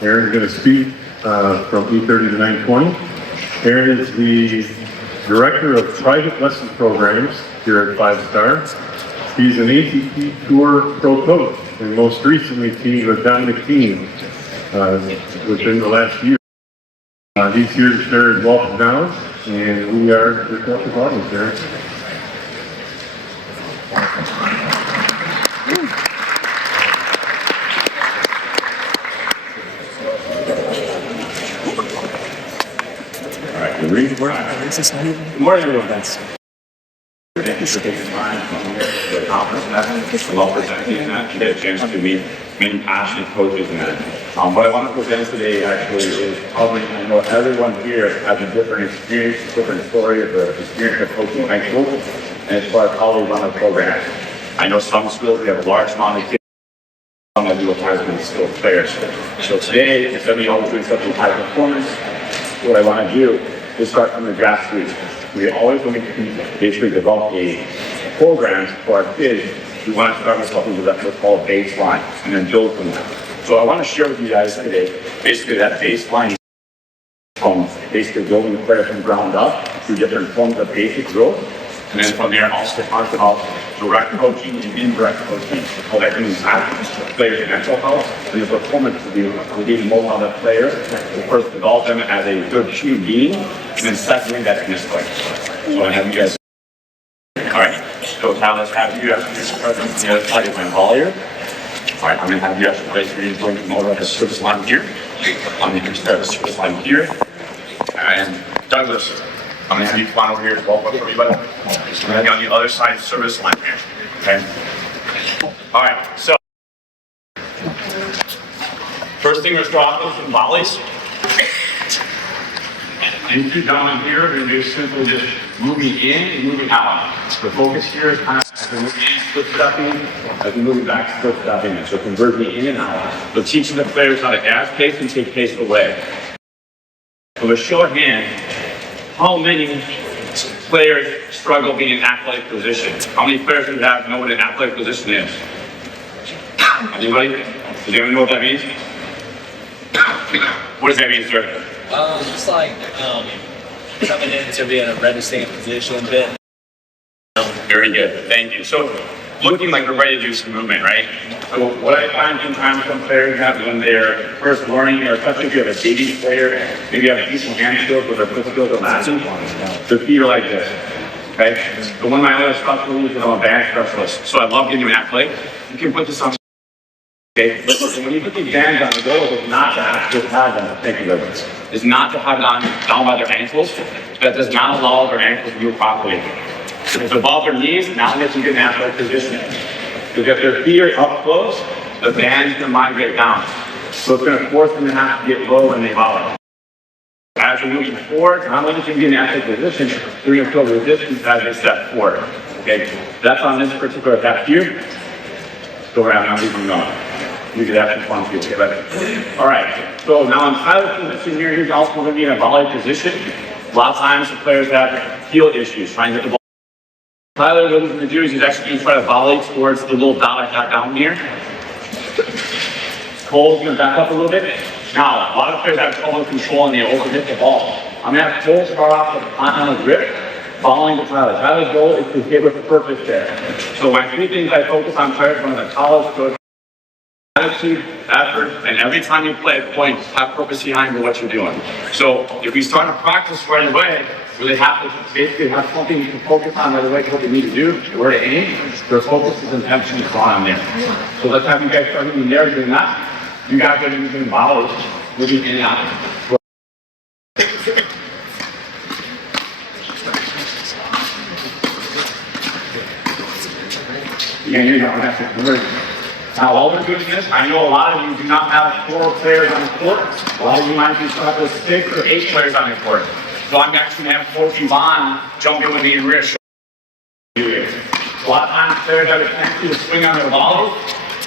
Aaron's going to speak from 8:30 to 9:20. Aaron is the Director of Private Lesson Programs here at 5 Star. He's an ATP Tour Pro Coach and most recently teamed with Don McKean within the last year. He's here to share his wealth of knowledge, and we are your collective audience, Aaron. Good morning, everyone. Thank you for taking time from here to the conference. I love presenting that. You get a chance to meet many passionate coaches in that. What I want to present today actually is probably, I know everyone here has a different experience, different story of the experience of coaching high school, and it's what I call run a program. I know some schools, we have a large amount of kids, some of you have been skilled players. So today, instead of me always doing something high performance, what I want to do is start from the grassroots. We always, when we basically develop a program for our kids, we want to start with something that's what's called baseline and then build from that. So I want to share with you guys today, basically that baseline from basically building the player from ground up through different forms of basic growth. And then from there, also talk about direct coaching and indirect coaching, how that can impact players' mental health and their performance to be more on the player. To first develop them as a good human being, and then secondly, that can play. So I have you guys. All right. So now let's have you guys present the other side of my ball here. All right. I'm going to have you guys place your joint motor at the service line here. I'm going to start the service line here. And Douglas, I'm going to have you come on over here as well, everybody. I'm going to be on the other side of the service line here. Okay? All right, so first thing we're going to start off with some volleys. And two down here, we're going to do simple just moving in and moving out. The focus here is kind of as we move in, split stepping, as we move back, split stepping. So converting in and out. So teaching the players how to add pace and take pace away. So a shorthand, how many players struggle being in an athletic position? How many players do you have know what an athletic position is? Anybody? Does anyone know what that means? What does that mean, sir? Just like coming into being a ready stand position, bit. Very good, thank you. So, looking like we're ready to do some movement, right? So what I find sometimes some players have when they're first learning, or especially if you have a baby player, maybe you have a decent hand skills with their foot skills or matching, their feet are like this, okay? But one of my other specialties is I'm a band specialist, so I love giving you an athlete. You can put this on, okay? But when you put these bands on, the goal is not to actually have them, thank you very much, is not to have it on down by their ankles. That does not allow their ankles to move properly. If it's above their knees, now they can get an athletic position. Because if their feet are up close, the band's going to migrate down. So it's going to force them to have to get low when they volley. As we're moving forward, not only can you get an athletic position, they're going to feel resistance as they step forward. Okay, that's on this particular tap here. Go around, now we can go. You can have some fun too. Okay, all right, so now in Tyler's position here, he's also going to be in a volley position. A lot of times the players have heel issues trying to get the ball. Tyler, what he's going to do is he's actually going to try to volley towards the little dot I got down here. Cole's going to back up a little bit. Now, a lot of players have trouble controlling the overhit the ball. I'm going to have Cole start off on a grip, following the Tyler. Tyler's goal is to hit with purpose there. So my three things I focus on players from the college coach: attitude, effort, and every time you play a point, have purpose behind what you're doing. So if we start to practice right away, where they have to basically have something to focus on right away, what they need to do, where to aim, their focus is intentionally on there. So let's have you guys start moving there, doing that. You guys are using volleys, moving in and out. Again, you're going to have to convert. Now, while we're doing this, I know a lot of you do not have 4 players on the court. A lot of you might be stuck with 6 or 8 players on the court. So I'm actually going to have Coach Yvonne jump in with me and Rich. A lot of times players have a tendency to swing on their volley.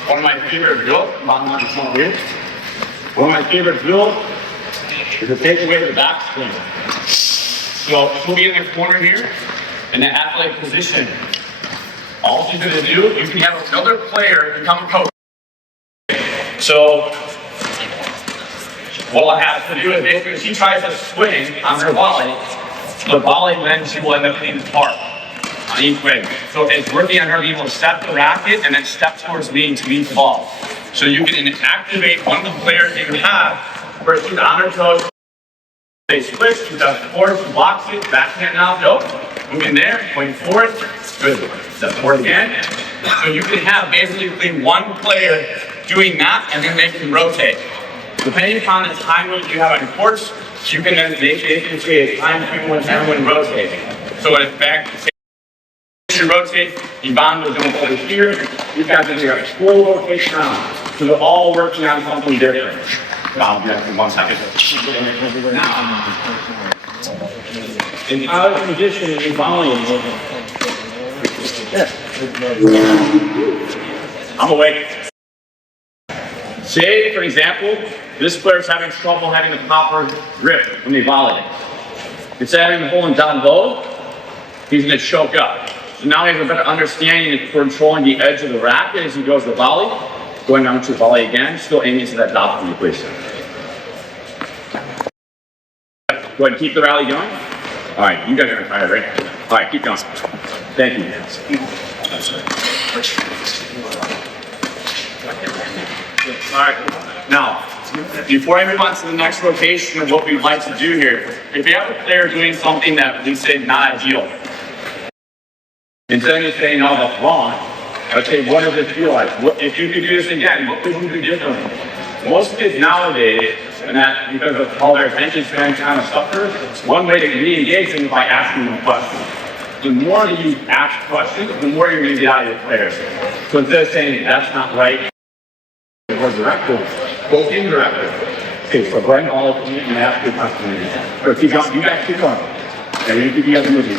One of my favorite drills, one of my favorite drills is to take away the backswing. So she'll be in the corner here in the athletic position. All she's going to do, you can have another player become a coach. So what will happen to do is basically she tries to swing on her volley. The volley then she will end up hitting the park on each wing. So it's working on her being able to step the racket and then step towards me to beat the ball. So you can activate one of the players that you have where she's on her toes. They switch, she does forward, she blocks it, backhand now, nope. Moving there, going forward, good. Step forward again. So you can have basically one player doing that and then they can rotate. Depending upon the time limit you have on your course, you can then make basically a time between when everyone rotating. So in fact, you rotate, Yvonne will jump over here, you've got to do a full rotation around. So they're all working on something different. I'll be back in 1 second. Now, in other conditions, in volume, I'm awake. Say, for example, this player's having trouble having the proper grip when they volley. Instead of having holding down low, he's going to choke up. So now he has a better understanding of controlling the edge of the racket as he goes to volley. Going down to volley again, still aiming to that dot for you, please. Go ahead and keep the rally going. All right, you guys are tired, right? All right, keep going. Thank you. All right, now, before I move on to the next rotation of what we'd like to do here, if you have a player doing something that we say not ideal, instead of saying, no, that's wrong, I'd say, what does it feel like? If you could do this again, what could you do differently? Most kids nowadays, and that because of all their attention span kind of suffers, one way to re-engage them is by asking them questions. The more that you ask questions, the more you're going to get out of your players. So instead of saying, that's not right, or directive, go indirective. Okay, so bring all of you and ask your question. So keep going, you guys keep going. And you guys moving.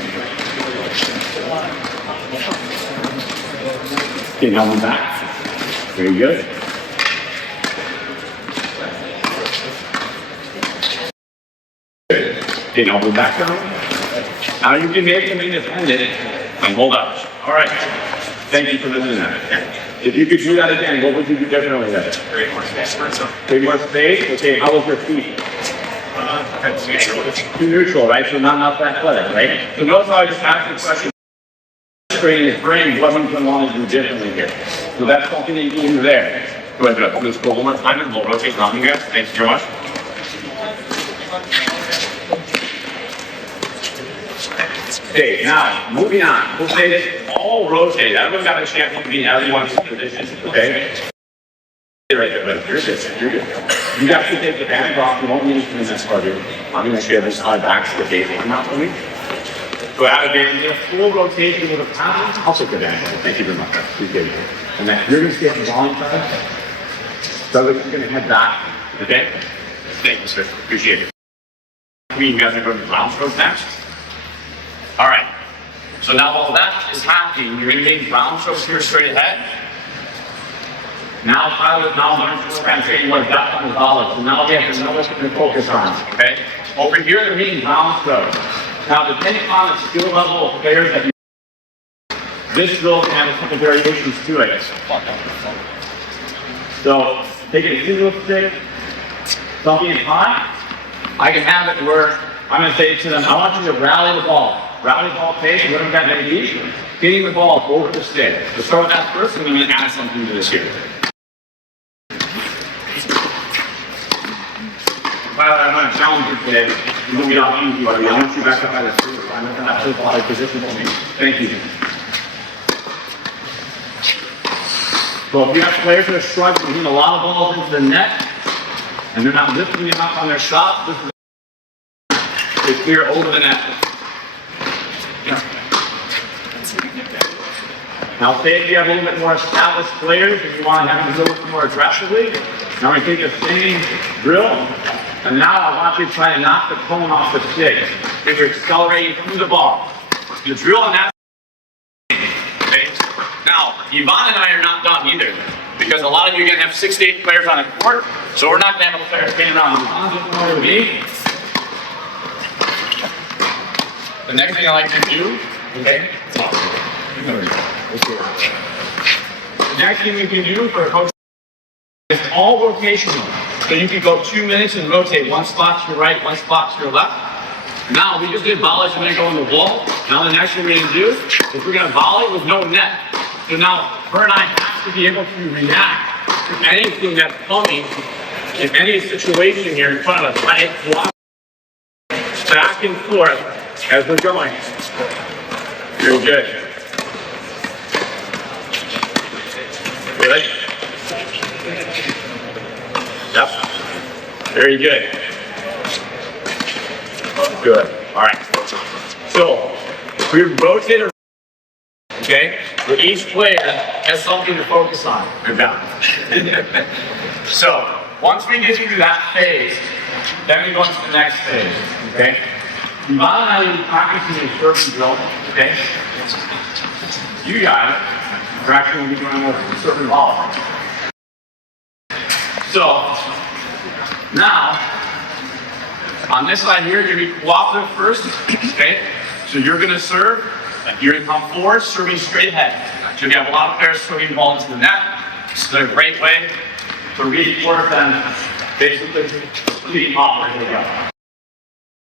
Okay, now I'm back. Very good. Okay, now we're back down. Now you can make them independent and hold up. All right. Thank you for listening to that. If you could do that again, what would you do differently then? Create more space. Create more space? Okay, how was your feet? Too neutral, right? So not athletic, right? So notice how I just asked the question. Training his brain, what would you want to do differently here? So that's something that you can do there. Go ahead, do this go one more time and we'll rotate around you guys. Thank you very much. Okay, now, moving on. We'll say this all rotate. Everyone's got a chance to be in everyone's position, okay? Right there, but you're good, you're good. You guys can take the band off. You won't need it in this part here. I'm going to share this on back to the base. Come out for me. Go out of band, a full rotation with a pound. I'll take the band. Thank you very much. Appreciate it. And then you're going to stay on the volume side. So we're going to head back, okay? Thank you, sir. Appreciate it. You guys are going to ground stroke next. All right. So now while that is happening, you're going to make ground strokes here straight ahead. Now pilot, now we're going to training what depth on the volley. So now we have to know what to focus on, okay? Over here, they're making ground strokes. Now, depending on the skill level of players that you this drill can have a couple variations to it. So, take a single stick, something high. I can have it where I'm going to say to them, I want you to rally the ball. Rally the ball pace, whatever that may be. Getting the ball over the stick. So start with that first, and I'm going to add something to this here. I'm going to challenge you today. You're going to be off easy, buddy. I want you back up by the field. I'm going to have to follow position for me. Thank you. So if you have players that are struggling, hitting a lot of balls into the net, and they're not lifting them up on their shot, this is they clear over the net. Now say if you have a little bit more established players and you want to have them go a little more aggressively, now we take the same drill, and now I want you to try to knock the cone off the stick. If you're accelerating through the ball. The drill and that. Okay? Now, Yvonne and I are not done either, because a lot of you are going to have 6 to 8 players on a court, so we're not going to have a player standing around. Yvonne's looking over to me. The next thing I like to do, okay? The next thing we can do for a coach is all rotational. So you can go 2 minutes and rotate one spot to your right, one spot to your left. Now we just did volleys, we're gonna go on the wall. Now the next thing we're gonna do is we're gonna volley with no net. So now her and I have to be able to react to anything that's coming in any situation here in front of us. Let it block back and forth as we're going. Very good. Good. Yep. Very good. Good. All right. So we rotate, okay? For each player has something to focus on. Good job. So once we get through that phase, then we go into the next phase. Okay? Yvonne and I will be practicing a serving drill. Okay? You guys are actually going to be doing a serving ball. So now, on this side here, you're going to be cooperative first, okay? So you're going to serve, you're going to come forward, serving straight ahead. So you have a lot of players serving the ball into the net. This is a great way to reinforce and basically be operative. You're going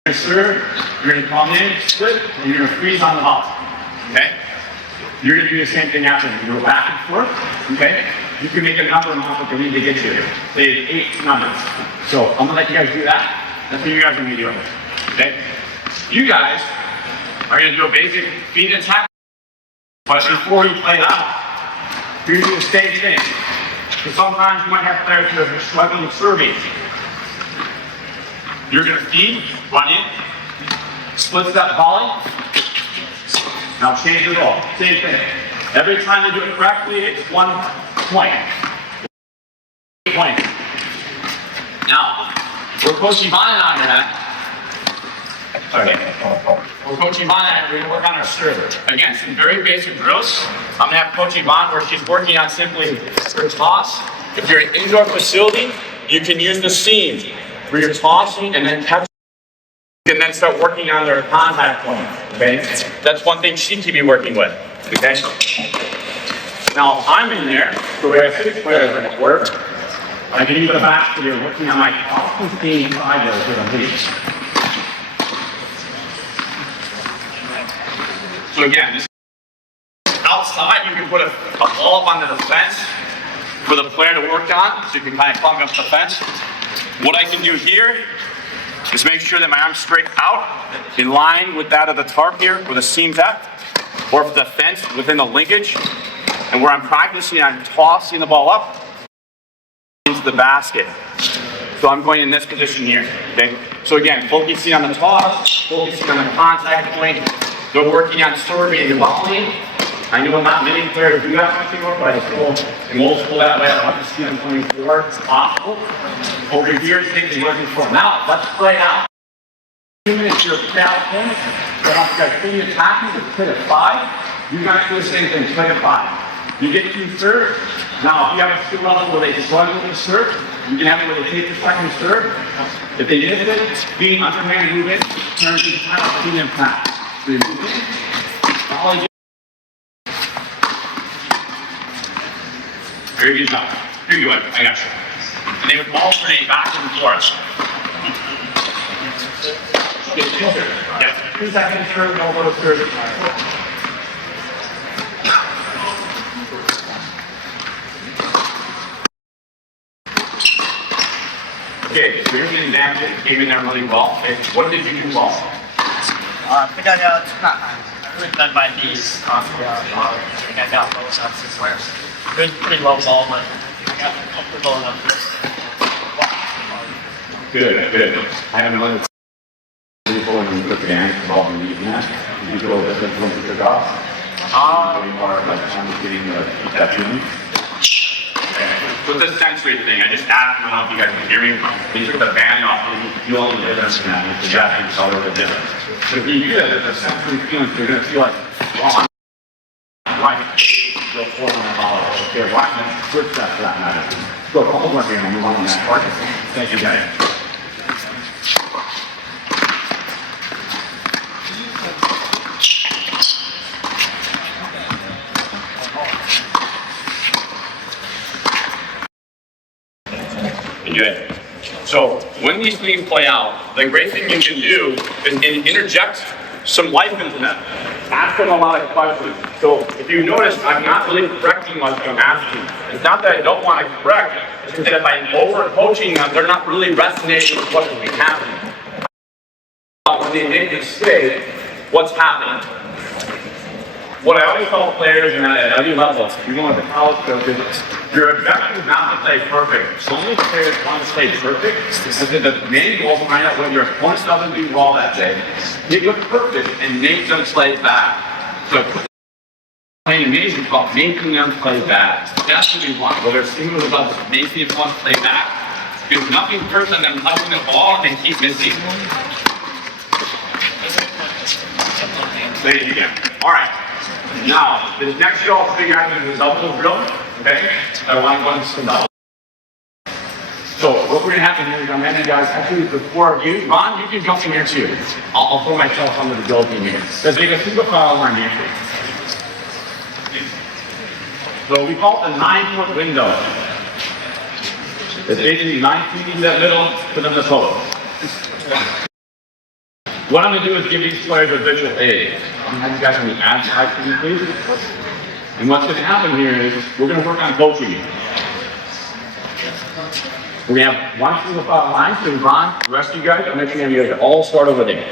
to serve, you're going to come in, split, and you're going to freeze on the ball, okay? You're going to do the same thing after. You go back and forth, okay? You can make a number amount that they need to get you. Say 8 numbers. So I'm gonna let you guys do that. That's what you guys are gonna be doing. Okay? You guys are gonna do a basic feed and tackle. But before you play it out, you're gonna do the same thing. Because sometimes you might have players who are struggling with serving. You're gonna feed, run in, split that volley. Now change it all. Same thing. Every time you do it correctly, it's 1 point. Now, we're Coach Yvonne and I are at. We're Coach Yvonne and I, we're gonna work on our serve. Again, some very basic drills. I'm gonna have Coach Yvonne where she's working on simply her toss. If you're in an indoor facility, you can use the seam where you're tossing and then catching. And then start working on their contact point. Okay? That's one thing she can be working with. Okay? Now, if I'm in there, so we have 6 players at work, I can use the basket here working on my top 15 side there for the lead. So again, this outside, you can put a ball up onto the fence for the player to work on, so you can kind of clog up the fence. What I can do here is make sure that my arm's straight out, in line with that of the tarp here, where the seam's at, or for the fence within the linkage. And where I'm practicing, I'm tossing the ball up into the basket. So I'm going in this position here, okay? So again, focusing on the toss, focusing on the contact point, so working on serving and volleying. I know not many players do that much anymore, but it's cool. And old school that way, I want to see them coming forward, it's possible. Over here, things are working for. Now, let's play out. 2 minutes, you're foul point. Then after you guys finish attacking, it's play at 5. You guys do the same thing, play at 5. You get 2 serve. Now, if you have a skill level where they struggle with the serve, you can have it where they take the second serve. If they miss it, being underhand move in, turn to the pass, feed and pass. So you move in, volley. Very good job. Here you go, I got you. And they would alternate back and forth. Yeah, 2 seconds serve, no little serve. Okay, so here's an example that came in there really well. Okay, what did you do well? I really done my knees off the I got low shots this way. It was pretty low ball, but I got comfortable enough. Good, good. I haven't let it people when you put the hands involved in using that. Did you go with it when you took off? More like I'm getting that feeling. With the sensory thing, I just asked, I don't know if you guys can hear me, when you took the band off, you feel all the difference in that, the Japanese all over the difference. So if you do that, the sensory feelings, you're going to feel like, oh, I'm right, go forward on the ball, okay, watch them switch that for that matter. Go a couple more here and move on that part. Thank you guys. Good. So when these things play out, the great thing you can do is interject some life into them. Ask them a lot of questions. So if you notice, I'm not really correcting what I'm asking. It's not that I don't want to correct, it's just that by over-coaching them, they're not really resonating with what is happening. When they make a mistake, what's happening? What I always tell players, and at every level, even with the college coaches, your objective is not to play perfect. So many players want to play perfect, because the main goal is to find out what your opponent doesn't do well that day. Get you perfect and make them play bad. So playing amazing is about making them play bad. That's what we want. Whether it's single or double, making them play bad. There's nothing worse than them touching the ball and keep missing. Say it again. All right. Now, this next drill, I'll figure out is a double drill, okay? I want to go into some double. So, what we're going to have to do is I'm going to guys, actually, the four of you, Ron, you can jump in here too. I'll throw myself under the drill team here. Because they can single file on your entry. So, we call it the 9-foot window. It's basically 9 feet in the middle to the toe. What I'm going to do is give these players a visual aid. I'm going to have you guys on the ad side for me, please. And what's going to happen here is we're going to work on coaching you. We have one single file line, so Ron, the rest of you guys, I'm making sure you guys all start over there.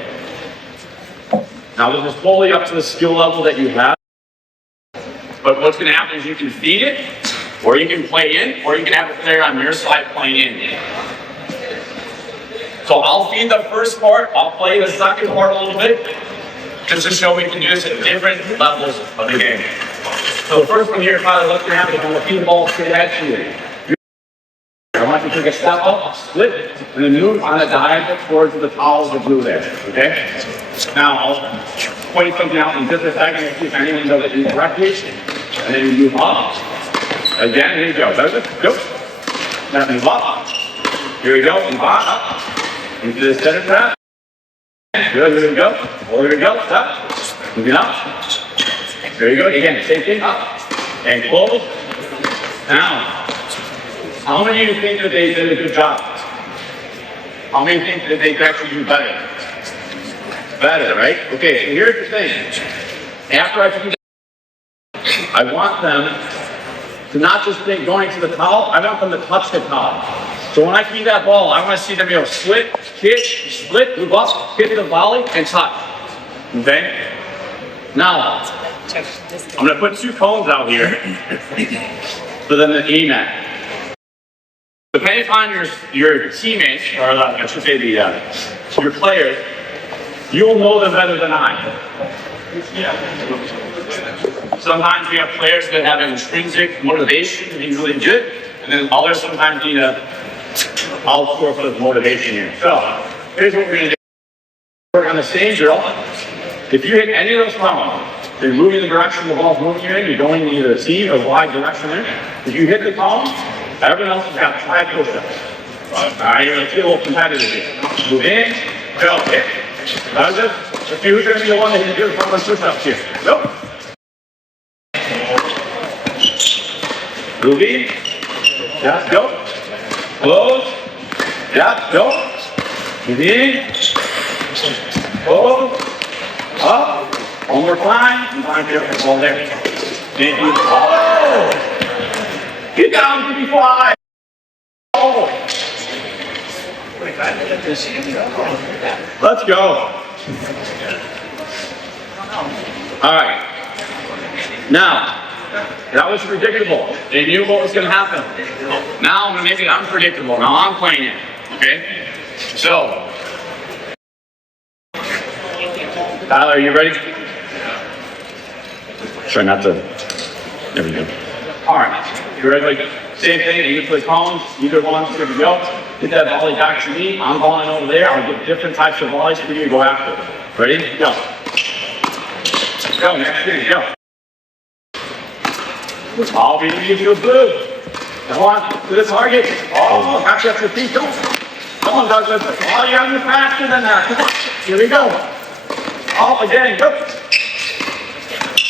Now this is fully up to the skill level that you have. But what's going to happen is you can feed it, or you can play in, or you can have a player on your side playing in. So I'll feed the first part, I'll play the second part a little bit, just to show we can do this at different levels of the game. So the first one here, Tyler, what's going to happen is I'm going to feed the ball straight at you. I want you to take a step up, split, and then move on a diagonal towards the towels of blue there, okay? Now I'll point something out in just a second and see if anyone does it incorrectly, and then you move up. Again, here you go. Does it? Go. Now move up. Here we go, move on up. Into the center trap. Good, here we go. Here we go, stop. Moving up. There you go, again, same thing, up. And close. Now, how many of you think that they did a good job? How many think that they could actually do better? Better, right? Okay, so here's the thing. After I feed them, I want them to not just think going to the towel, I want them to touch the towel. So when I feed that ball, I want to see them be able to split, kick, split, move up, hit the volley, and touch. Okay? Now, I'm going to put 2 cones out here for them to aim at. Depending on your teammates, or I should say your players, you'll know them better than I. Sometimes we have players that have intrinsic motivation to be really good, and then others sometimes need all sorts of motivation here. So, here's what we're going to do. Work on the same drill. If you hit any of those cones, you're moving the direction the ball's moving you in, you're going in either the T or Y direction there. If you hit the cone, everyone else has got 5 push-ups. Alright, you're going to feel a little competitive here. Move in, go, hit. That's it. Let's see who's going to be the one that can do the push-ups here. Go. Move in. Yeah, go. Close. Yeah, go. Move in. Close. Up. One more time. Beautiful ball there. Thank you. Oh! Get down, give me 5. Oh! Let's go. All right. Now, that was predictable. They knew what was going to happen. Now I'm going to make it unpredictable. Now I'm playing it. Okay? So, Tyler, are you ready? Try not to. There we go. All right. You ready? Same thing. You can play cones. Either one. Here we go. Get that volley back to me. I'm volleying over there. I'll get different types of volleys for you to go after. Ready? Go. Go, next thing. Go. I'll be leading you blue. Come on, to the target. Oh, catch up your feet. Come on, Douglas. Oh, you gotta move faster than that. Come on. Here we go. Oh, again, go.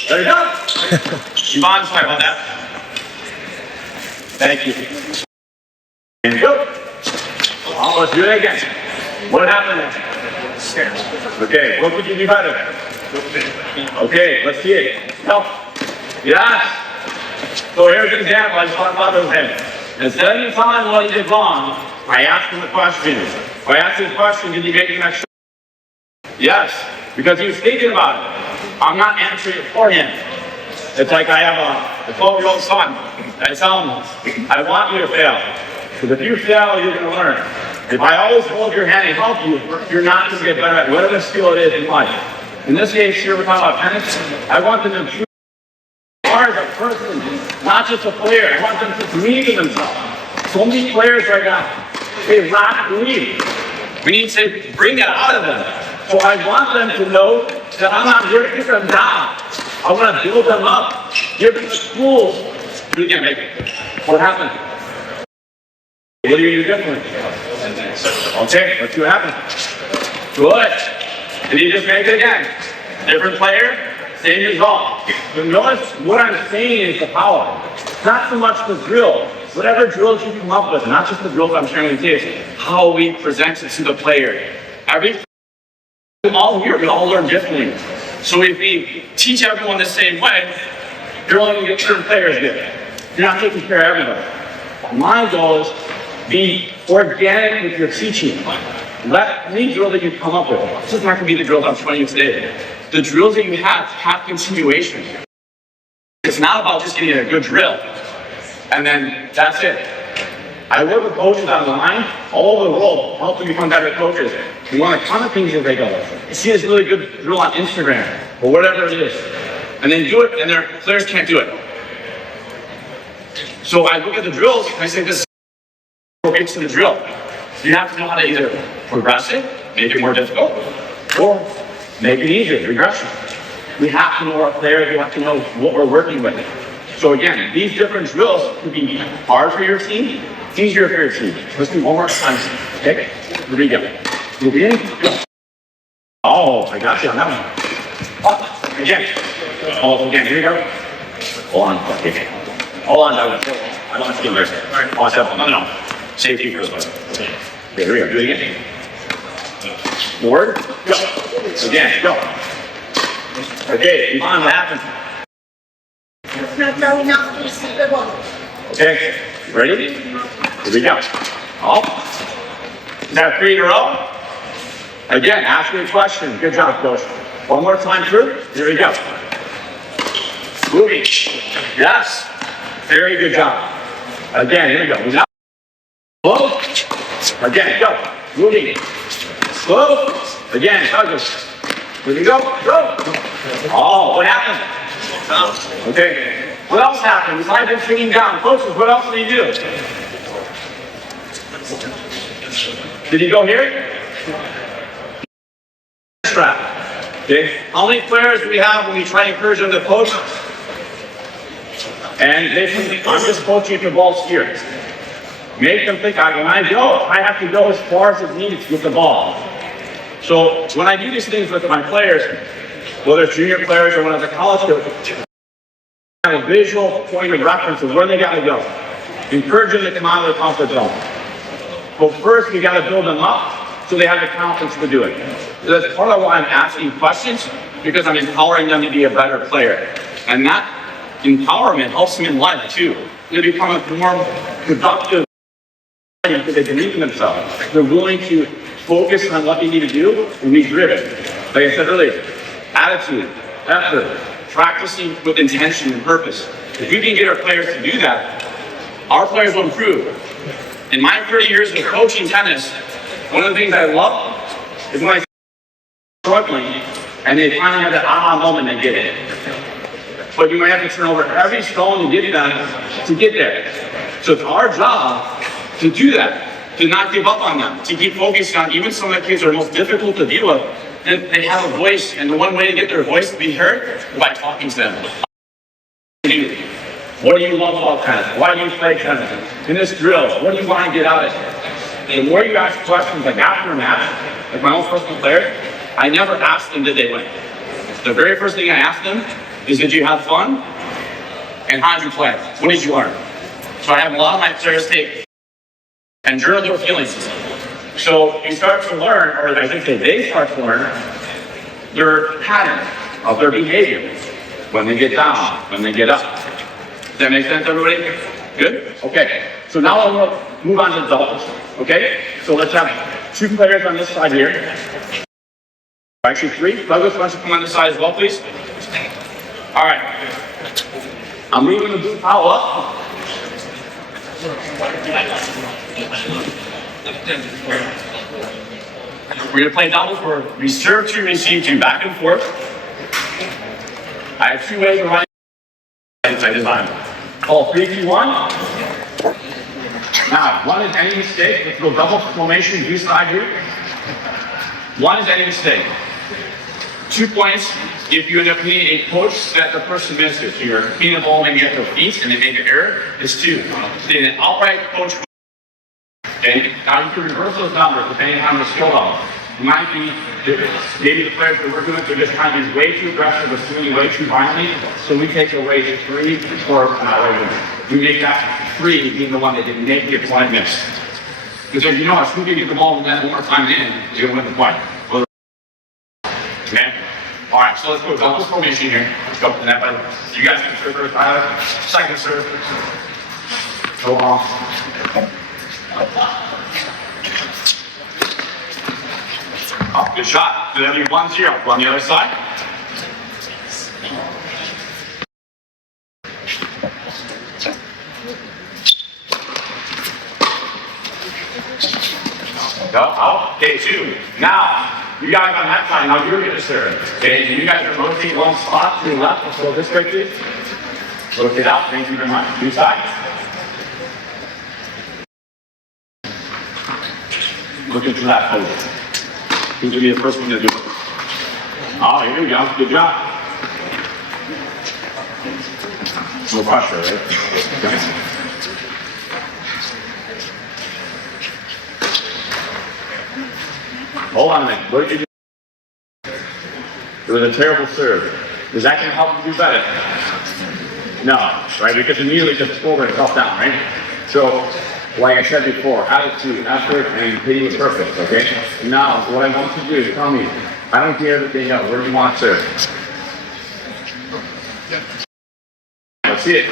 There you go. Yvonne, sorry about that. Thank you. And go. let's do it again. What happened? Okay, what could you do better? Okay, let's see it. Help. Yes. So here's an example. I just talked about those things. Instead of telling what he did wrong, I asked him a question. If I asked him a question, did he make the next? Yes, because he was thinking about it. I'm not answering it for him. It's like I have a 12-year-old son. I tell him, I want you to fail. Because if you fail, you're going to learn. If I always hold your hand and help you, you're not going to get better at whatever skill it is in life. In this case here, we're talking about tennis. I want them to improve as a person, not just a player. I want them to believe in themselves. So many players right now, they lack belief. We need to bring that out of them. So I want them to know that I'm not here to kick them down. I want to build them up. Give them the tools. You can't make it. What happened? What do you do differently? Okay, let's see what happens. Good. Did he just make it again? Different player, same result. But notice what I'm saying is the power. It's not so much the drill. Whatever drills you come up with, not just the drills I'm sharing with you, how we present it to the player. All here, we all learn differently. So if we teach everyone the same way, you're only going to get certain players good. You're not taking care of everybody. My goal is be organic with your teaching. Let any drill that you come up with, this is not going to be the drills I'm showing you today. The drills that you have continuation. It's not about just getting a good drill and then that's it. I work with coaches online all over the world, helping become better coaches. We want a ton of things as they go. You see this really good drill on Instagram or whatever it is, and then do it, and their players can't do it. So I look at the drills and I say, this relates to the drill. You have to know how to either progress it, make it more difficult, or make it easier, regression. We have to know our players, we have to know what we're working with. So again, these different drills can be hard for your team, easier for your team. Let's do one more time. Okay? Here we go. Move in. Oh, I got you on that one. Up. Again. Oh, again. Here we go. Hold on. Okay. Hold on. I don't want to get there. All right. Pause that. No. Safety first. Okay. Here we go. Do it again. Forward. Go. Again. Go. Okay. Come on. What happened? Okay. Ready? Here we go. Up. Is that 3 in a row? Again, ask me a question. Good job, coach. One more time through. Here we go. Moving. Yes. Very good job. Again, here we go. Now. Slow. Again, go. Moving. Slow. Again, focus. Here we go. Go. Oh, what happened? Okay. What else happened? Besides him swinging down. Coaches, what else did he do? Did he go here? Strap. Okay. How many players do we have when we try to encourage them to coach? And they think, I'm just coaching if the ball's here. Make them think, when I go, I have to go as far as it needs with the ball. So when I do these things with my players, whether it's junior players or when I was a college coach, I have a visual point of reference of where they got to go. Encourage them to come out of their comfort zone. But first, we got to build them up so they have the confidence to do it. So that's part of why I'm asking questions, because I'm empowering them to be a better player. And that empowerment helps them in life too. They become a more productive because they believe in themselves. They're willing to focus on what they need to do and be driven. Like I said earlier, attitude, effort, practicing with intention and purpose. If we can get our players to do that, our players will improve. In my 30 years of coaching tennis, one of the things I love is when I see struggling and they finally have that aha moment and they get it. But you might have to turn over every stone to get them to get there. So it's our job to do that, to not give up on them, to keep focusing on even some of the kids that are most difficult to deal with. And they have a voice, and the one way to get their voice to be heard is by talking to them. What do you love about tennis? Why do you play tennis? In this drill, what do you want to get out of it? The more you ask questions like after a match, like my own personal player, I never ask them did they win. The very first thing I ask them is did you have fun? And how did you play? What did you learn? So I have a lot of my players take and journal their feelings. So you start to learn, or I should say they start to learn, their pattern of their behavior when they get down, when they get up. Does that make sense, everybody? Good? Okay. So now I'm going to move on to doubles. Okay? So let's have 2 players on this side here. Actually 3. Douglas, why don't you come on this side as well, please? All right. I'm moving the blue towel up. We're going to play doubles where we serve 2, receive 2, back and forth. I have 2 ways of running. I design. Call 3, 2, 1. Now, 1 is any mistake. Let's go double formation, do side here. 1 is any mistake. 2 points if you end up hitting a post that the person misses. So you're hitting the ball maybe at their feet and they made an error. It's 2. Then an outright post. Okay, now you can reverse those numbers depending on the skill level. It might be maybe the players that we're doing are just trying to be way too aggressive or swinging way too violently. So we take away 3 or we make that 3 being the one that didn't make it point miss. Because as you know, as soon as you get the ball and then one more time in, you're gonna win the point. Okay? Alright, so let's go double formation here. Let's go for that button. You guys can serve first, Tyler. Second serve. Go off. Oh, good shot. So that'll be 1-0 on the other side. Go out. Okay, 2. Now, you guys on that side, now you're going to serve. Okay, and you guys are rotating one spot to the left. Let's go this way, please. Rotate out. Thank you very much. 2 sides. Looking for that pose. Who's going to be the first one to do it? Oh, here we go. Good job. No pressure, right? Okay. Hold on a minute. What did you do? It was a terrible serve. Is that going to help you do better? No, right? Because immediately just forward and drop down, right? So, like I said before, attitude, effort, and hitting was perfect, okay? Now, what I want you to do is tell me, I don't care everything else, where do you want to serve? Let's see it.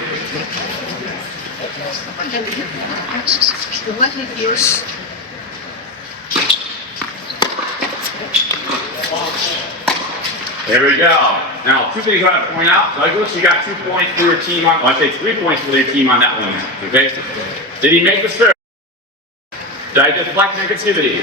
There we go. Now, 2 things I want to point out. Douglas, you got 2 points for your team on, well, I say 3 points for your team on that one, okay? Did he make the serve? Did I deflect negativity?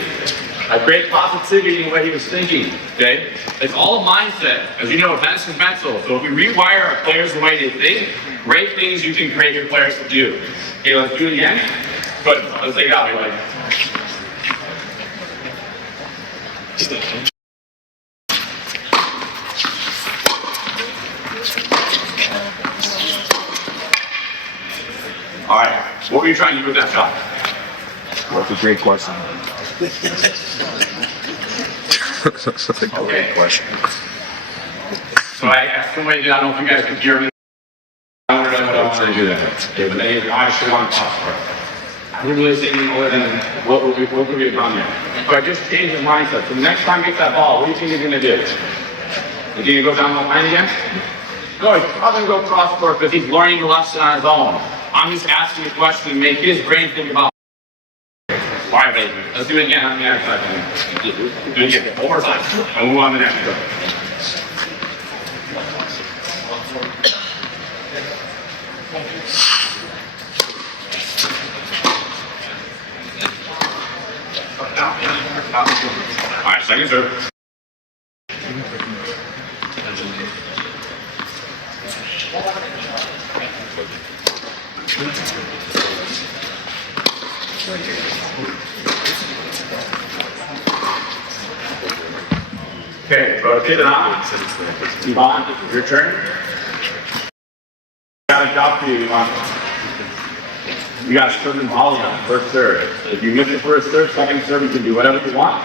I create positivity in the way he was thinking, okay? It's all a mindset. As you know, events is mental. So if we rewire our players the way they think, great things you can create your players to do. Okay, let's do it again. Good. Let's take it out. Everybody. All right. What were you trying to do with that shot? That's a great question. Okay. Question. So I asked somebody, I don't know if you guys can hear me. I don't know what I want to do that. Okay, but they obviously want to talk for it. I didn't really say anything other than what would we have done there. So I just changed the mindset. So the next time he gets that ball, what do you think he's going to do? Is he going to go down the line again? No, he's probably going to go cross court because he's learning the lesson on his own. I'm just asking a question to make his brain think about. All right, baby. Let's do it again on the other side. Do it again. One more time. And move on to the next one. All right, second serve. Okay, rotate it on. Yvonne, your turn. Got a job for you, Yvonne. You got to serve and volley on first serve. If you miss the first serve, second serve, you can do whatever you want.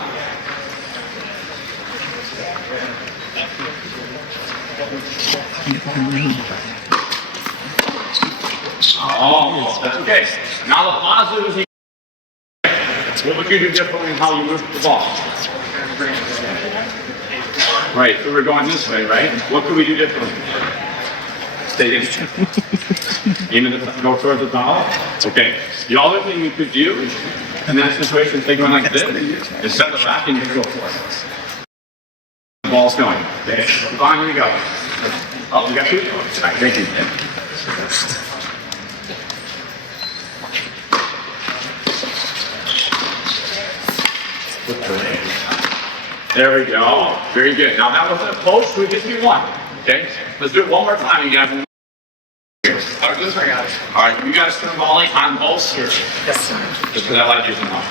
Oh, that's okay. Now the positive is What would you do differently in how you move the ball? Right, so we're going this way, right? What could we do differently? Stay in. Aim at the, go towards the ball. Okay. The other thing you could do in that situation, take one like this, is set the rack and you go for it. The ball's going. Okay. Fine, here we go. Oh, you got two? All right, thank you. There we go. Very good. Now that was a post, we just do one. Okay? Let's do it one more time, you guys. All right, this way, guys. All right, you guys turn volley on both spheres. Yes, sir. Just because I like using them.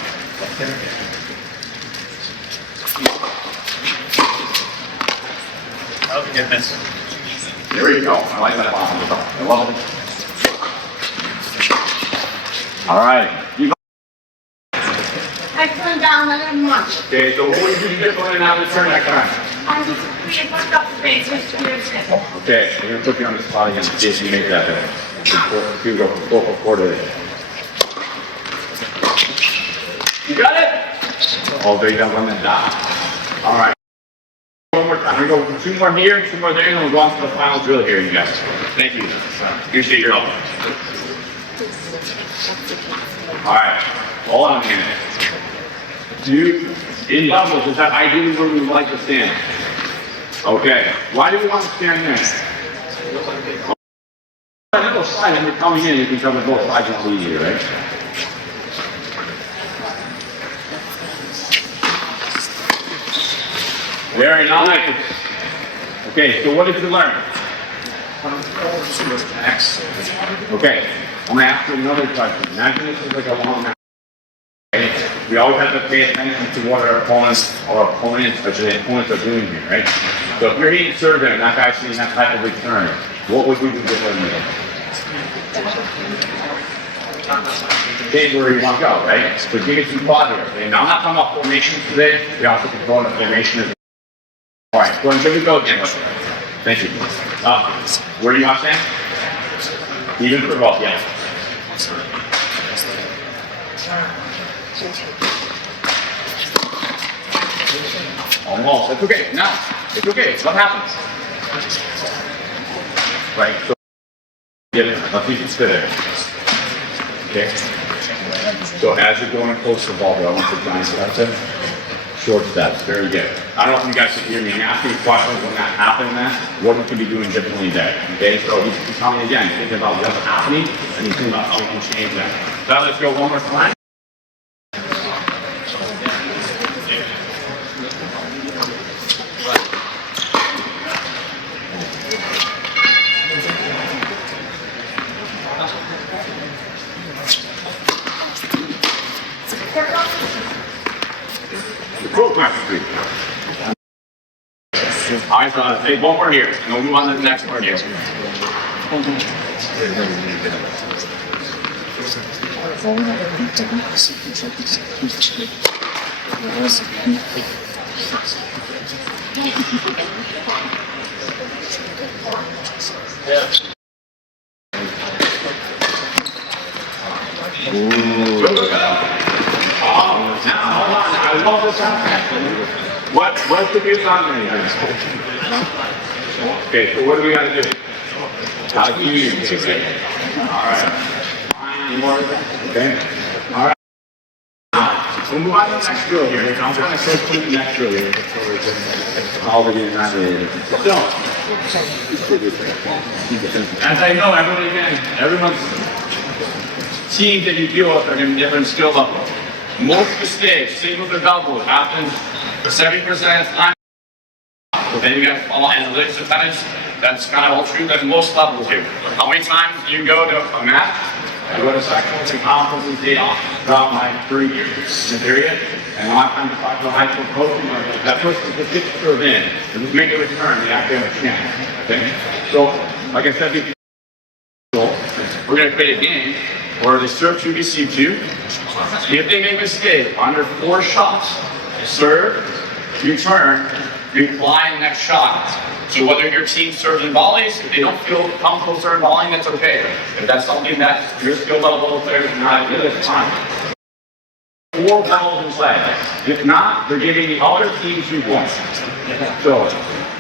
Oh, goodness. There you go. I like that bottom. I love it. All right. You I turned down a little much. okay, so what would you do going now to turn that time? I was pretty much up to base with years ago. Okay, we're gonna put you on the spot again in case you make that better. You go from 4 to 8. You got it? Oh, there you go, run that down. All right. One more time. We're gonna go 2 more here, 2 more there, and then we'll go on to the final drill here, you guys. Thank you. Appreciate your help. All right. Hold on a minute. In doubles, is that ideally where we would like to stand? Okay. Why do we want to stand there? On the other side, when you're coming in, you can cover both sides a little easier, right? Very nice. Okay, so what did you learn? Okay, I'm gonna ask you another question. Imagine this is like a long match. Okay? We always have to pay attention to what our opponents are doing here, right? So if you're hitting serve and that guy's seeing that type of return, what would we do differently? Change where you want to go, right? So give it some thought here. And I'm not talking about formations today. We also can go into formation as well. All right, go ahead and go again. Thank you. Where do you want to stand? Even for both, yeah. Almost. It's okay. Now, it's okay. What happens? Right. So, yeah, let's see if it's there. Okay. So as you're going close to the ball, I want the giant steps in. Short steps. Very good. I don't know if you guys can hear me. I'm asking questions when that happens. What we could be doing differently there. Okay. So he's coming again, thinking about what's happening, and he's thinking about how we can change that. Now let's go one more time. All right, so take one more here, and we'll move on to the next part here. Now, hold on. I love this sound. What's the new song name? Okay, so what do we got to do? How do you use it? All right. Any more? Okay. All right. We'll move on to the next drill here. I'm going to start putting the next drill here. All the getting out of it. So, as I know, everyone's teams that you deal with are going to be different skill levels. Most mistakes, singles or doubles, happen 70% of the time. Then you got all analytics percentage. That's kind of all true. That's most levels here. How many times do you go to a match? I go to sections and conferences data throughout my 3 years in the period. And a lot of times I talk to high school coaching, that person just gets served in and just make a return, they actually have a chance. Okay? So, like I said before, we're going to create a game where they serve to, receive to. If they make a mistake under 4 shots, serve, return, reply next shot. So whether your team serves in volleys, if they don't feel comfortable serving volleying, that's okay. If that's something that your skill level players are not good at the time, 4 balls in play. If not, they're giving the other team 2 points. So,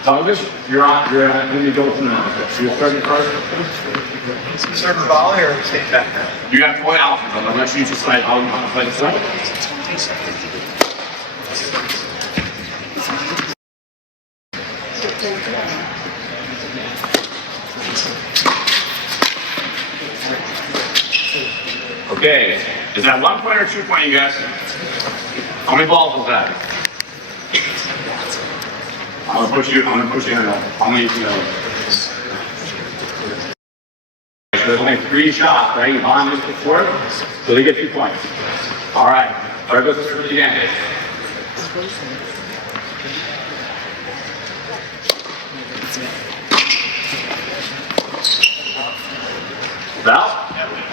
August, you're on, when you go from now. You're starting first? Serve the volley or take that? You got to play options, unless you decide how you want to play the second. Okay, is that 1 point or 2 point, you guys? How many balls was that? I'm gonna push you in. How many, So there's only 3 shots, right? On this before, so they get 2 points. All right, let's do it again. Well,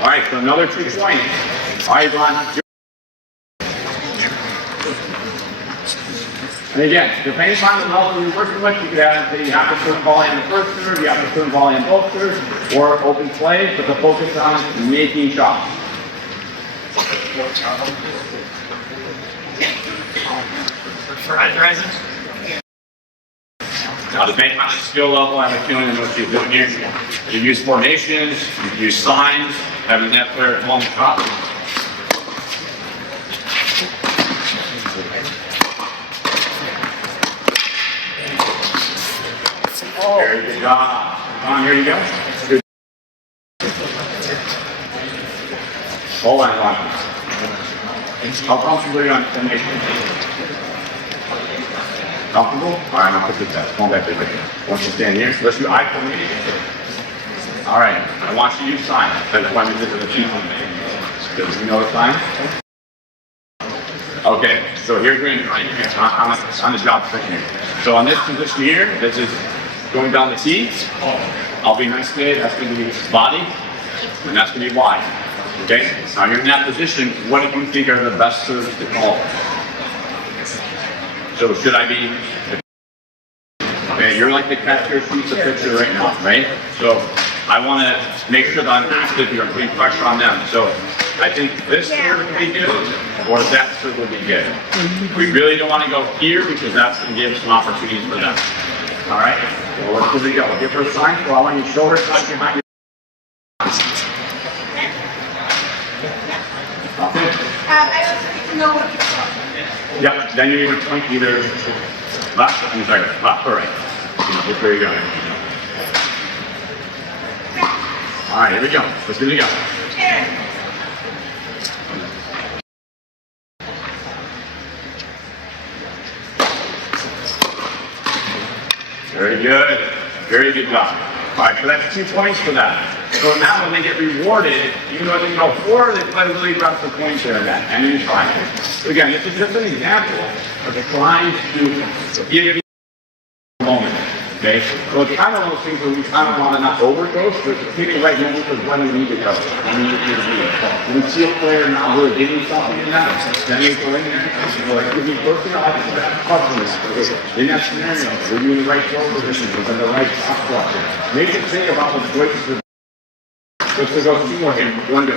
all right, so another 2 points. All right, Ron. And again, depending on the level you're working with, you could have you have to turn volley in the first serve, you have to turn volley in both serves, or open play, but the focus on making shots. Now, depending on the skill level, I have a feeling what you're doing here. You use formations, you use signs, having that player at home shot. Very good job. Come on, here you go. Good. Hold on, hold on. How comfortable are you on formation? Comfortable? All right, I'll put this back. Come on back there. Once you stand here, let's do eye formation. All right, I want you to use signs. That's why we did the cheat. Does you know the sign? Okay, so here's where you're right here on the job section here. So on this position here, this is going down the T. I'll be nice today. That's going to be body, and that's going to be wide. Okay. Now you're in that position. What do you think are the best serves to call? So should I be? Okay, you're like the catcher, shoots the pitcher right now, right? So I want to make sure that I'm active here, putting pressure on them. So I think this serve would be good, or that serve would be good. We really don't want to go here because that's going to give some opportunities for them. All right. Well, let's go. Give her a sign. While on your shoulder, side behind you. I don't know what you're talking. Yep. Then you're going to point either left. I'm sorry, left or right. There you go. All right. Here we go. Let's do it again. Very good. Very good job. All right, so that's 2 points for that. So now when they get rewarded, even though they didn't go 4, they play really aggressive points there in that. And you try it. So again, this is just an example of trying to give you a moment. Okay? So it's kind of those things where we kind of want to not overdose, but pick the right moment for when we need to go. When we need to be. When we see a player not really getting something in that, then you go in there and go like, if you personally like to have customers, in that scenario, we're in the right throw position, we're in the right shot structure. Make it think about the choices. Let's go 2 more here. 1 go.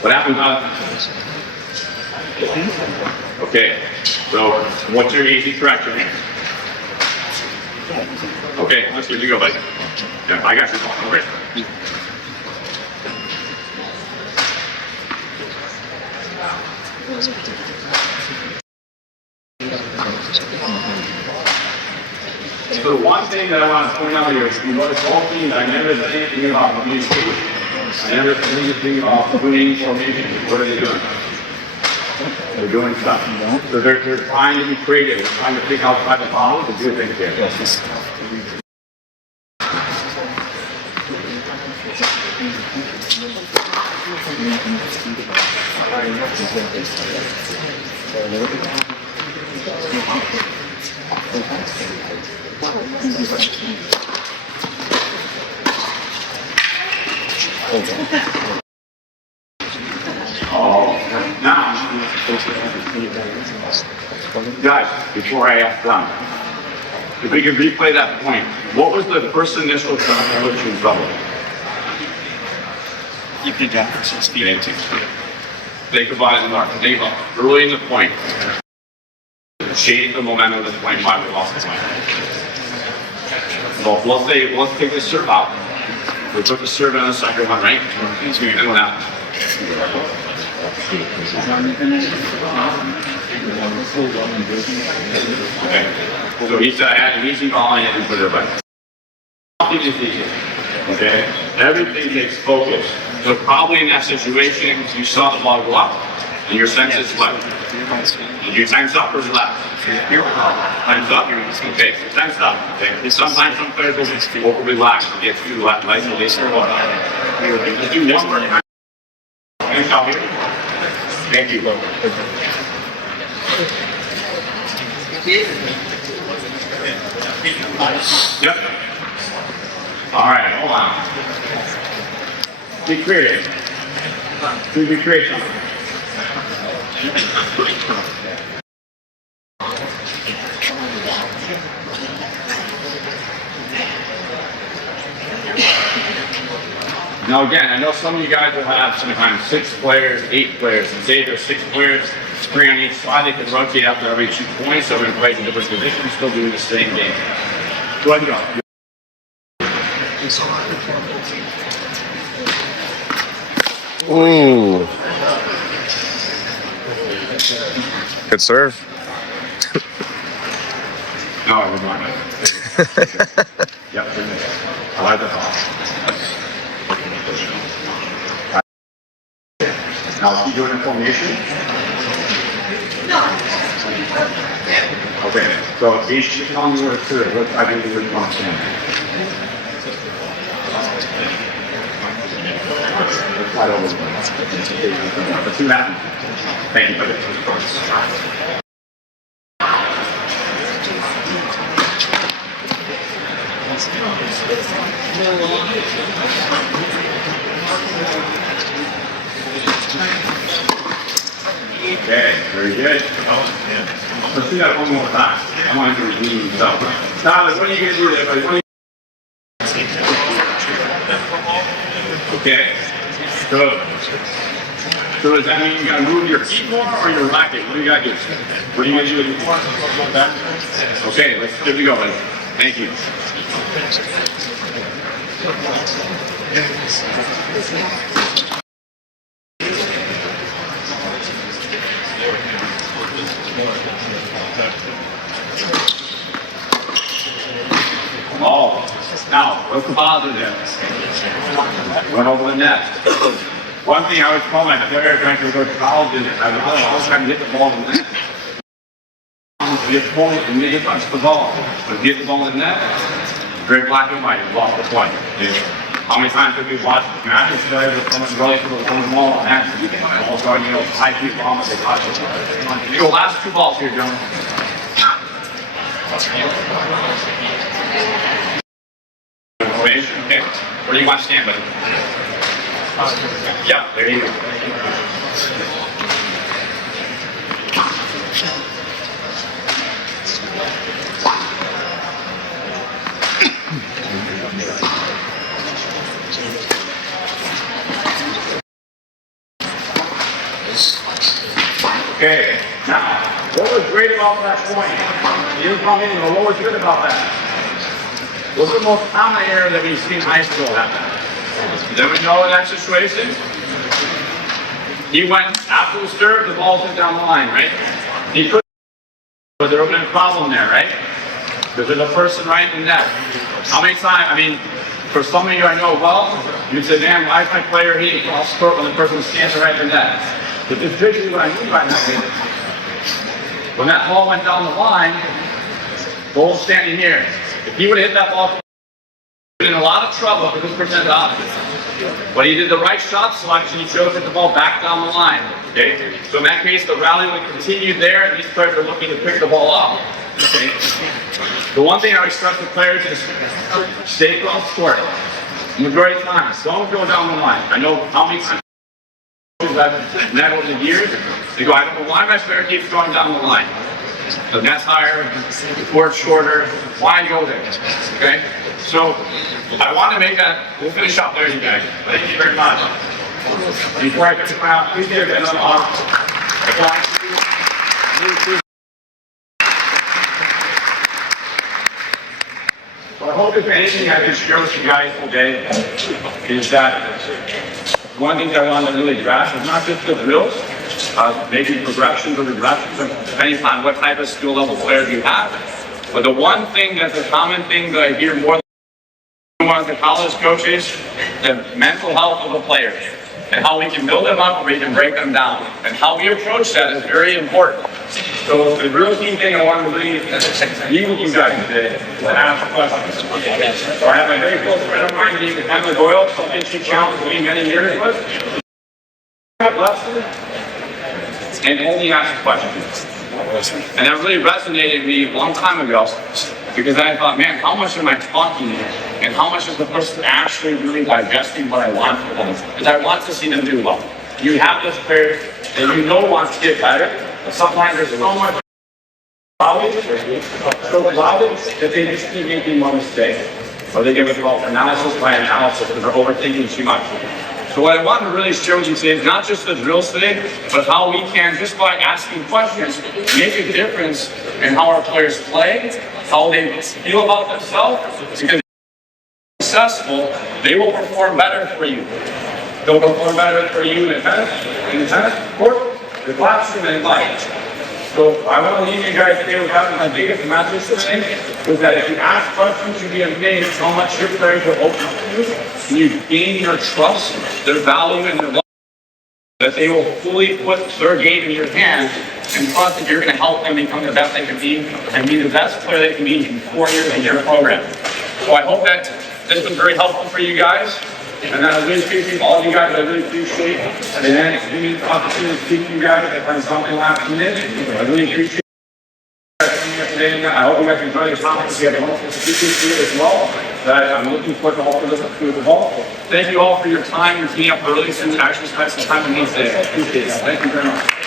What happened? Okay, so what's your easy correction? Okay, let's go. You go, buddy. Yeah, I got you. Okay. So the one thing that I want to point out here is you notice all things I never said anything about communication. I never said anything about doing formation. What are they doing? They're doing stuff. So they're trying to be creative. They're trying to think outside the box to do things here. Guys, before I ask done, if we can replay that point, what was the first initial time that put you in trouble? You can get versus speed. Think about it, Mark. Think about early in the point. Change the momentum of the point, why we lost the point. Well, let's take this serve out. We put the serve on the second one, right? And one out. Okay. So he said I had an easy ball and didn't put it back. Nothing is easy. Okay? Everything takes focus. So probably in that situation, you saw the ball go up and your senses left. Did you time's up or left? Time's up? Okay, so time's up. Okay. Sometimes some players will just over relax and get too left, right? So they start off. Let's do one more time. Thanks, out here. Thank you. Yep. All right, hold on. Be creative. Be creative. Now again, I know some of you guys will have sometimes 6 players, 8 players, and say there's 6 players, 3 on each side, they can rotate after every 2 points, so everyone plays in different positions, still doing the same game. Go ahead and go. Ooh. Good serve. No, I would not. Yep. I like that. Now, you doing a formation? Okay, so each chicken on the word serve, what I think you would want to stand. Let's do that. Thank you for this. Okay, very good. Let's do that one more time. I want to redeem stuff. Tyler, what are you going to do there, buddy? Okay, good. So does that mean you got to move your feet more or your racket? What do you got to do? What are you going to do with your feet? Okay, let's good to go, buddy. Thank you. Oh, now, what's the positive? Went over the net. One thing I always tell my player trying to go to college is I was trying to get the ball in the net. Get the ball and you get touch the ball. But get the ball in the net, very black and white, lost the point. How many times have we watched matches today with someone running for the ball and actually the ball going, high feet bomb, they touch it. You go last 2 balls here, John. Okay, where do you want to stand, buddy? Yeah, there you go. Okay, now, what was great about that point? You didn't come in, but what was good about that? What's the most common error that we've seen in high school happen? Did we know in that situation? He went after the serve, the ball's went down the line, right? He couldn't, but there would have been a problem there, right? Because there's a person right in the net. How many times, I mean, for some of you I know well, you'd say, man, why is my player hitting off scope when the person stands right in the net? But this visually what I mean by that is, when that ball went down the line, Bull's standing here. If he would have hit that ball, he would have been in a lot of trouble because this person had the opposite. But he did the right shot selection, he chose to hit the ball back down the line. Okay? So in that case, the rally would continue there, and these players are looking to pick the ball up. Okay? The one thing I would stress with players is stay well scored. Majority of times, don't go down the line. I know how many times I've met over the years, They go, I don't know why my player keeps going down the line. The net's higher, the court's shorter, why go there? Okay? So I want to make that, we'll finish up there, you guys. Thank you very much. Before I get to crowd, please give another applause. So I hope if anything I can share with you guys today is that one thing I want to really grasp is not just the drills, maybe progressions or regressions, depending on what type of skill level player you have. But the one thing that's a common thing that I hear more than one of the college coaches, the mental health of the players and how we can build them up or we can break them down. And how we approach that is very important. So the real key thing I want to really leave with you guys today is to ask questions. So I have a very close friend of mine named Emma Doyle, something she challenged me many years with. And only ask questions. And that really resonated with me a long time ago because I thought, man, how much am I talking and how much is the person actually really digesting what I want for them? Because I want to see them do well. You have this player that you know wants to get better, but sometimes there's so much knowledge, that they just keep making one mistake. Or they give it all analysis by analysis because they're overthinking too much. So what I want to really show you today is not just the drills today, but how we can, just by asking questions, make a difference in how our players play, how they feel about themselves. Because if they're successful, they will perform better for you. They'll perform better for you in the tennis court, the classroom, and life. So I want to leave you guys today with having my biggest message today is that if you ask questions, you'll be amazed how much your players will open up to you. And you gain their trust, their value, and their love. That they will fully put their game in your hands and trust that you're going to help them become the best they can be and be the best player they can be in 4 years in your program. So I hope that this was very helpful for you guys. And I really appreciate all of you guys. I really appreciate and then give me the opportunity to speak to you guys if I'm something last minute. I really appreciate today. I hope you guys enjoy the conference. We have a wonderful speakers here as well. That I'm looking forward to all for this as well. Thank you all for your time and being up early since you actually spent some time with me today. I appreciate it. Thank you very much.